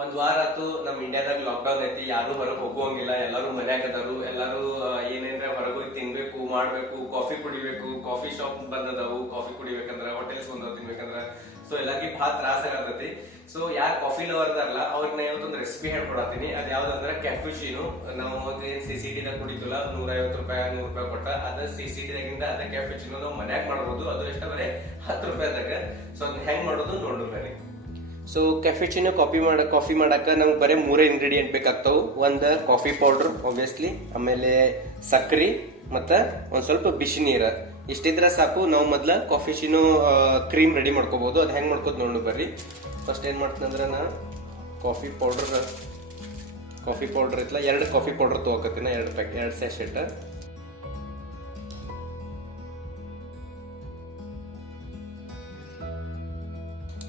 ಒಂದ್ ವಾರ ಆತು ನಮ್ ಇಂಡಿಯಾದಾಗ ಲಾಕ್ಡೌನ್ ಐತಿ, ಯಾರು ಹೊರಗೆ ಹೋಗುವಂಗಿಲ್ಲ, ಎಲ್ಲರೂ ಮನ್ಯಾಗ ಅದಾರು. ಎಲ್ಲರೂ ಏನೇನ್ರ ಹೊರಗೆ ತಿನ್ಬೇಕು, ಮಾಡ್ಬೇಕು, ಕಾಫಿ ಕುಡಿಬೇಕು, ಕಾಫಿ ಶಾಪ್ ಬಂದದಾವು, ಕಾಫಿ ಕುಡಿಬೇಕಂದ್ರ ಹೋಟೆಲ್ಸ್ ಬಂದವ್ ತಿನ್ಬೇಕಂದ್ರ. ಸೊ ಎಲ್ಲಾರ್ಗಿ ಭಾಳ ತ್ರಾಸ ಆಗತೈತಿ. ಸೊ ಯಾರು ಕಾಫಿ ಲವರ್ ಅದಾರಲ್ಲ ಅವ್ರಿಗೆ ನಾ ಇವತ್ತೊಂದು ರೆಸಿಪಿ ಹೇಳ್ಕೊಡತ್ತೀನಿ. ಅದ್ ಯಾವ್ದಂದ್ರ ಕ್ಯಾಪುಚಿನೋ. ನಾವು ಸಿಸಿಡಿ ದಾಗ ಕುಡಿತಲ್ಲ, ₹150 ₹100 ಕೊಟ್ಟ, ಅದ ಸಿಸಿಡಿ ದಾಗಿಂದ ಅದ ಕ್ಯಾಪುಚಿನೋ ನಾವು ಮನ್ಯಾಗ ಮಾಡಬಹುದು. ಅದು ಎಷ್ಟ ಬರೀ ₹10ದಾಗ. ಸೊ ಅದನ್ನ ಹೆಂಗ್ ಮಾಡೋದು ನೋಡ್ರಿ. ಸೊ ಕ್ಯಾಪುಚಿನೋ ಕಾಫಿ ಮಾಡಾಕ ನಮ್ಗೆ ಬರೀ 3 ಇಂಗ್ರೀಡಿಯೆಂಟ್ ಬೇಕಾಗ್ತಾವು. ಒಂದು ಕಾಫಿ ಪೌಡರ್ ಆಬ್ವಿಯಸ್ಲಿ, ಆಮೇಲೆ ಸಕ್ರಿ ಮತ್ತ ಒಂದ್ ಸ್ವಲ್ಪ ಬಿಸಿ ನೀರ. ಇಷ್ಟಿದ್ರೆ ಸಾಕು. ನಾವು ಮೊದ್ಲ ಕಾಫಿಚಿನೋ ಕ್ರೀಮ್ ರೆಡಿ ಮಾಡ್ಕೋಬಹುದು. ಅದು ಹೆಂಗ್ ಮಾಡ್ಕೋದು ನೋಡು ಬರ್ರಿ. ಫಸ್ಟ್ ಏನ್ ಮಾಡ್ತೀನಿ ಅಂದ್ರೆ ನಾ ಕಾಫಿ ಪೌಡರ್ ಇತ್ತಲ್ಲ, 2 ಕಾಫಿ ಪೌಡರ್ ತಗೋಕತ್ತೀನಿ, 2 ಸ್ಯಾಶೆಟ್.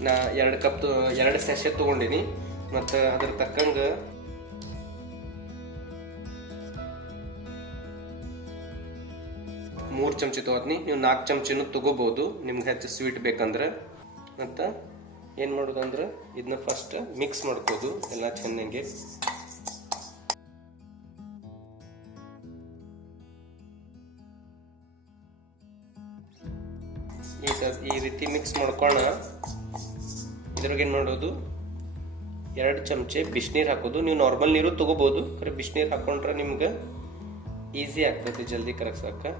ನಾ 2 ಸ್ಯಾಶೆಟ್ ತಗೊಂಡಿನಿ. ಮತ್ತು ಅದ್ರ ತಕ್ಕಂಗ 3 ಚಮಚಿ ತಗೋತೀನಿ. ನೀವು 4 ಚಮಚಿನೂ ತಗೋಬಹುದು ನಿಮ್ಗೆ ಹೆಚ್ಚು ಸ್ವೀಟ್ ಬೇಕಂದ್ರೆ. ಮತ್ತು ಏನು ಮಾಡೋದು ಅಂದ್ರೆ ಇದನ್ನ ಫಸ್ಟ್ ಮಿಕ್ಸ್ ಮಾಡ್ಕೋದು ಎಲ್ಲ ಚೆನ್ನಾಗಿ. ಈ ರೀತಿ ಮಿಕ್ಸ್ ಮಾಡ್ಕೋಣ. ಇದ್ರಾಗ ಏನು ಮಾಡೋದು, 2 ಚಮಚೆ ಬಿಸಿನೀರು ಹಾಕೋದು. ನೀವು ನಾರ್ಮಲ್ ನೀರು ತಗೋಬಹುದು, ಖರೆ ಬಿಸಿನೀರು ಹಾಕೊಂಡ್ರೆ ನಿಮ್ಗೆ ಈಸಿ ಆಗ್ತೈತಿ ಜಲ್ದಿ ಕರಗ್ಸಕ್ಕೆ.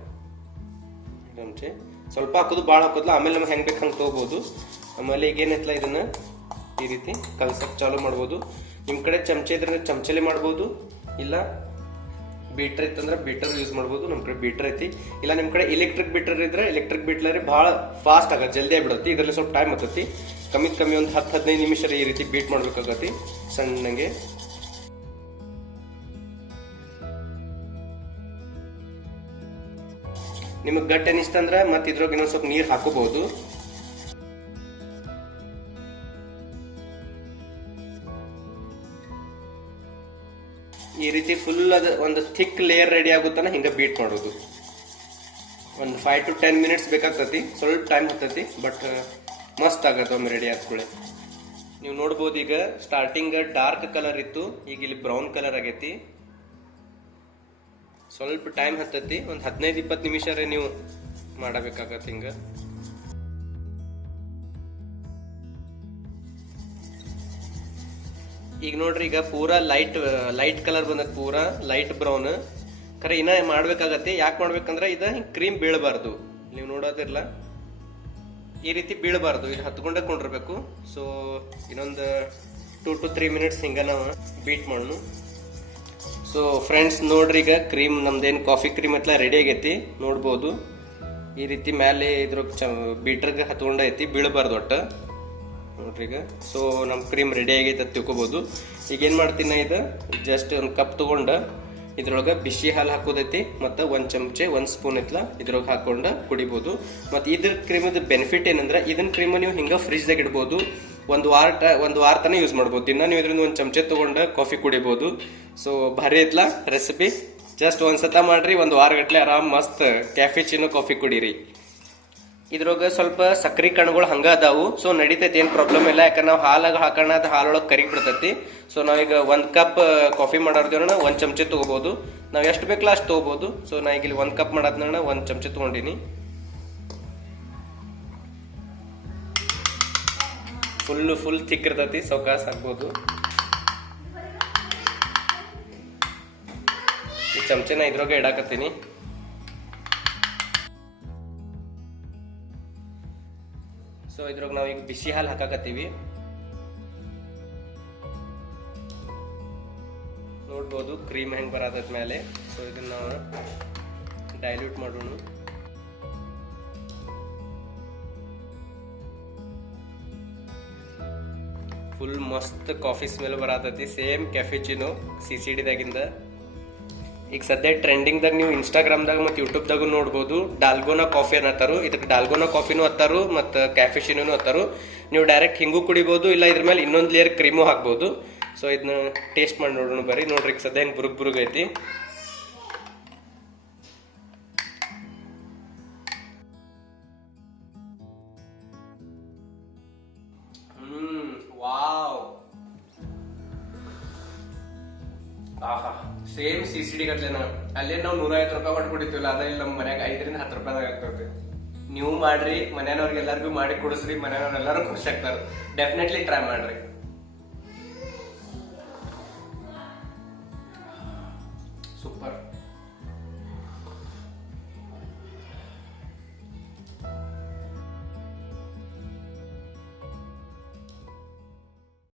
ಚಮಚೆ ಸ್ವಲ್ಪ ಹಾಕೋದು, ಭಾಳ ಹಾಕೋದಿಲ್ಲ. ಆಮೇಲೆ ನಮ್ಗೆ ಹೆಂಗೆ ಬೇಕು ಹಂಗೆ ತಗೋಬಹುದು. ಆಮೇಲೆ ಈಗ ಏನೈತಲ್ಲ ಇದನ್ನ ಈ ರೀತಿ ಕಲ್ಸಕ್ಕೆ ಚಾಲು ಮಾಡ್ಬೋದು. ನಿಮ್ಮ ಕಡೆ ಚಮಚೆ ಇದ್ರೆ ಚಮಚಲೆ ಮಾಡ್ಬೋದು, ಇಲ್ಲ ಬೀಟರ್ ಇತ್ತಂದ್ರೆ ಬೀಟರ್ ಯೂಸ್ ಮಾಡ್ಬೋದು. ನಮ್ಮ ಕಡೆ ಬೀಟರ್ ಐತಿ. ಇಲ್ಲ ನಿಮ್ಮ ಕಡೆ ಎಲೆಕ್ಟ್ರಿಕ್ ಬೀಟರ್ ಇದ್ರೆ ಎಲೆಕ್ಟ್ರಿಕ್ ಬೀಟರ್ ಭಾಳ ಫಾಸ್ಟ್ ಆಗತ್ತೆ, ಜಲ್ದಿ ಆಗ್ಬಿಡತ್ತಿ. ಇದರಲ್ಲಿ ಸ್ವಲ್ಪ ಟೈಮ್ ಆಗ್ತೈತಿ. ಕಮ್ಮಿ ಒಂದು 10-15 ನಿಮಿಷ ಈ ರೀತಿ ಬೀಟ್ ಮಾಡ್ಬೇಕಾಗತ್ತಿ ಸಣ್ಣಗೆ. ನಿಮಗೆ ಗಟ್ಟಿ ಅನಿಸ್ತಂದ್ರೆ ಮತ್ತೆ ಇದ್ರೊಳಗೆ ಇನ್ನೊಂದು ಸ್ವಲ್ಪ ನೀರು ಹಾಕೋಬಹುದು. ಈ ರೀತಿ ಫುಲ್ ಅದು ಒಂದು ಥಿಕ್ ಲೇಯರ್ ರೆಡಿ ಆಗುತ್ತಾನ ಹಿಂಗೆ ಬೀಟ್ ಮಾಡೋದು. ಒಂದು 5 to 10 ಮಿನಿಟ್ಸ್ ಬೇಕಾಗ್ತತಿ, ಸ್ವಲ್ಪ ಟೈಮ್ ಆಗ್ತತಿ, ಬಟ್ ಮಸ್ತ್ ಆಗತ್ತೆ ಒಮ್ಮೆ ರೆಡಿ ಆದ್ಕೊಳ್ಳಿ. ನೀವು ನೋಡ್ಬೋದು ಈಗ ಸ್ಟಾರ್ಟಿಂಗ್ ಡಾರ್ಕ್ ಕಲರ್ ಇತ್ತು, ಈಗ ಇಲ್ಲಿ ಬ್ರೌನ್ ಕಲರ್ ಆಗೈತಿ. ಸ್ವಲ್ಪ ಟೈಮ್ ಹತ್ತತಿ, ಒಂದು 15-20 ನಿಮಿಷ ನೀವು ಮಾಡಬೇಕಾಗತ್ತೆ ಹಿಂಗ. ಈಗ ನೋಡ್ರಿ, ಈಗ ಪೂರಾ ಲೈಟ್ ಕಲರ್ ಬಂದೈತಿ, ಪೂರಾ ಲೈಟ್ ಬ್ರೌನ್. ಖರೆ ಇನ್ನ ಮಾಡ್ಬೇಕಾಗತ್ತೆ. ಯಾಕೆ ಮಾಡ್ಬೇಕಂದ್ರೆ ಇದು ಹಿಂಗೆ ಕ್ರೀಮ್ ಬೀಳಬಾರ್ದು. ನೀವು ನೋಡೋದಿರ್ಲ, ಈ ರೀತಿ ಬೀಳಬಾರ್ದು, ಇದು ಹತ್ಕೊಂಡೇ ಕೊಂಡಿರ್ಬೇಕು. ಸೊ ಇನ್ನೊಂದು 2 to 3 ಮಿನಿಟ್ಸ್ ಹಿಂಗ ನಾವು ಬೀಟ್ ಮಾಡೋಣ. ಸೊ ಫ್ರೆಂಡ್ಸ್ ನೋಡ್ರಿ, ಈಗ ಕ್ರೀಮ್ ನಮ್ದೇನು ಕಾಫಿ ಕ್ರೀಮ್ ಎಲ್ಲ ರೆಡಿ ಆಗೈತಿ ನೋಡ್ಬೋದು. ಈ ರೀತಿ ಮೇಲೆ ಇದ್ರ ಬೀಟ್ರಿಗೆ ಹತ್ಕೊಂಡೈತಿ, ಬೀಳಬಾರ್ದು ಒಟ್ಟು ನೋಡ್ರಿ ಈಗ. ಸೊ ನಮ್ಮ ಕ್ರೀಮ್ ರೆಡಿ ಆಗೈತೆ ಅಂತ ತಿಳ್ಕೊಬೋದು. ಈಗ ಏನು ಮಾಡ್ತೀನಿ, ಇದು ಜಸ್ಟ್ ಒಂದು ಕಪ್ ತೊಗೊಂಡು ಇದ್ರೊಳಗೆ ಬಿಸಿ ಹಾಲು ಹಾಕೋದೈತಿ, ಮತ್ತು 1 ಚಮಚೆ 1 ಸ್ಪೂನ್ ಇತ್ತಲ್ಲ ಇದ್ರೊಳಗೆ ಹಾಕೊಂಡು ಕುಡಿಬೋದು. ಮತ್ತು ಇದ್ರ ಕ್ರೀಮದ ಬೆನಿಫಿಟ್ ಏನಂದ್ರೆ, ಇದನ್ನ ಕ್ರೀಮ್ ನೀವು ಹಿಂಗೆ ಫ್ರಿಜ್ದಾಗ ಇಡ್ಬೋದು. ಒಂದು ವಾರ ತನಕ ಯೂಸ್ ಮಾಡ್ಬೋದು. ದಿನ ನೀವು ಇದರಿಂದ 1 ಚಮಚೆ ತೊಗೊಂಡು ಕಾಫಿ ಕುಡಿಬೋದು. ಸೊ ಭಾರಿ ಐತ್ಲ ರೆಸಿಪಿ. ಜಸ್ಟ್ ಒಂದ್ಸತ ಮಾಡ್ರಿ, 1 ವಾರ ಗಟ್ಲೆ ಆರಾಮ್ ಮಸ್ತ್ ಕ್ಯಾಫುಚಿನೋ ಕಾಫಿ ಕುಡೀರಿ. ಇದ್ರೊಳಗೆ ಸ್ವಲ್ಪ ಸಕ್ರಿ ಕಣಗಳು ಹಂಗ ಅದಾವು. ಸೊ ನಡಿತೈತಿ, ಏನು ಪ್ರಾಬ್ಲಮ್ ಇಲ್ಲ. ಯಾಕಂದ್ರೆ ನಾವು ಹಾಲಾಗ ಹಾಕೋಣ, ಅದು ಹಾಲೊಳಗೆ ಕರಿಗ್ ಬಿಡ್ತೈತಿ. ಸೊ ನಾವೀಗ 1 ಕಪ್ ಕಾಫಿ ಮಾಡೋರ್ದೇನ 1 ಚಮಚೆ ತೊಗೋಬೋದು. ನಾವು ಎಷ್ಟು ಬೇಕಲ್ಲ ಅಷ್ಟು ತೊಗೋಬೋದು. ಸೊ ನಾ ಈಗ ಇಲ್ಲಿ 1 ಕಪ್ ಮಾಡೋದ್ನ 1 ಚಮಚೆ ತೊಗೊಂಡಿನಿ. ಫುಲ್ ಥಿಕ್ ಇರ್ತೈತಿ, ಸೌಕಾಸ್ ಹಾಕ್ಬೋದು. ಈ ಚಮಚೆನ ಇದ್ರೊಳಗೆ ಇಡಾಕತ್ತೀನಿ. ಸೊ ಇದ್ರೊಳಗೆ ನಾವೀಗ ಬಿಸಿ ಹಾಲು ಹಾಕಾಕತ್ತೀವಿ ನೋಡ್ಬೋದು, ಕ್ರೀಮ್ ಹೆಂಗೆ ಬರತದ ಮೇಲೆ. ಸೊ ಇದನ್ನ ನಾವು ಡೈಲ್ಯೂಟ್ ಮಾಡೋಣ. ಫುಲ್ ಮಸ್ತ್ ಕಾಫಿ ಸ್ಮೆಲ್ ಬರತೈತಿ, ಸೇಮ್ ಕ್ಯಾಫುಚಿನೋ ಸಿಸಿಡಿ ದಾಗಿಂದ. ಈಗ ಸದ್ಯ ಟ್ರೆಂಡಿಂಗ್ದಾಗ ನೀವು ಇನ್ಸ್ಟಾಗ್ರಾಮ್ದಾಗ ಮತ್ತು ಯೂಟ್ಯೂಬ್ದಾಗೂ ನೋಡ್ಬೋದು, ಡಾಲ್ಗೋನಾ ಕಾಫಿ ಅನ್ನತ್ತಾರು. ಇದಕ್ಕೆ ಡಾಲ್ಗೋನಾ ಕಾಫಿನೂ ಹತ್ತಾರು ಮತ್ತು ಕ್ಯಾಫುಚಿನೋನು ಹತ್ತಾರು. ನೀವು ಡೈರೆಕ್ಟ್ ಹಿಂಗೂ ಕುಡಿಬೋದು, ಇಲ್ಲ ಇದ್ರ ಮೇಲೆ ಇನ್ನೊಂದು ಲೇಯರ್ ಕ್ರೀಮು ಹಾಕ್ಬೋದು. ಸೊ ಇದನ್ನ ಟೇಸ್ಟ್ ಮಾಡಿ ನೋಡೋಣ ಬರ್ರಿ. ನೋಡ್ರಿ ಈಗ ಸದ್ಯ ಹೆಂಗೆ ಬುರುಗ್ ಐತಿ. ವಾವ್, ಆಹಾ ಸೇಮ್ CCD ಗತ್ಲೆನ ಅಲ್ಲೇ ನಾವು 150 ರೂಪಾಯಿ ಕೊಟ್ಟು ಕುಡಿತೀವಲ್ಲ ಅದ ಇಲ್ಲಿ ನಮ್ಮ ಮನ್ಯಾಗ 5ರಿಂದ 10 ರೂಪಾಯಿದಾಗ ಆಗ್ತದೆ. ನೀವು ಮಾಡ್ರಿ, ಮನೆಯವ್ರಿಗೆ ಎಲ್ಲರಿಗೂ ಮಾಡಿ ಕುಡಿಸ್ರಿ, ಮನೆಯವ್ರು ಎಲ್ಲರೂ ಖುಷಿ ಆಗ್ತಾರೆ. ಡೆಫಿನೆಟ್ಲಿ ಟ್ರೈ ಮಾಡ್ರಿ. ಸೂಪರ್.